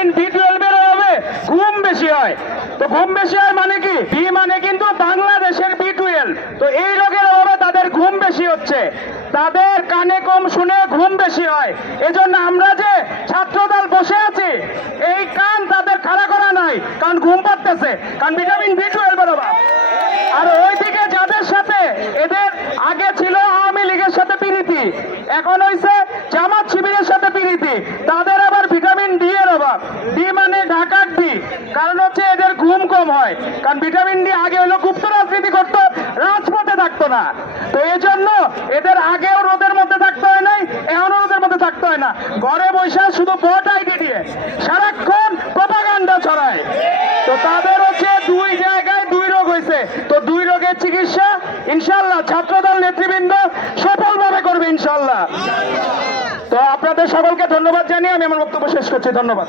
Vitamin B12 এর অভাবে ঘুম বেশি হয়। তো ঘুম বেশি হয় মানে কি? বি মানে কিন্তু বাংলাদেশের B12। তো এই রোগের অভাবে তাদের ঘুম বেশি হচ্ছে, তাদের কানে কম শুনে ঘুম বেশি হয়। এজন্য আমরা যে ছাত্রদল বসে আছি, এই কান তাদের খাড়া করা নাই, কারণ ঘুম পাচ্ছে, কারণ ভিটামিন B12 এর অভাব। আর ওইদিকে যাদের সাথে এদের আগে ছিল আওয়ামী লীগের সাথে পিরিতি, এখন হইছে জামাত শিবিরের সাথে পিরিতি, তাদের আবার ভিটামিন ডি এর অভাব। ডি মানে ঢাকার ডি, কারণ হচ্ছে এদের ঘুম কম হয়, কারণ ভিটামিন ডি আগে হলো গুপ্ত রাজনীতি করতো, রাজপথে থাকতো না। তো এই জন্য এদের আগেও রোদের মধ্যে থাকতে হয় নাই, এখনো রোদের মধ্যে থাকতে হয় না, ঘরে বসে শুধু ভোট আইডি দিয়ে সারাক্ষণ প্রপাগান্ডা ছড়ায়। তো তাদের হচ্ছে দুই জায়গায় দুই রোগ হয়েছে। তো দুই রোগের চিকিৎসা ইনশাল্লাহ ছাত্রদল নেতৃবৃন্দ সফলভাবে করবে ইনশাল্লাহ। তো আপনাদের সকলকে ধন্যবাদ জানিয়ে আমি আমার বক্তব্য শেষ করছি। ধন্যবাদ।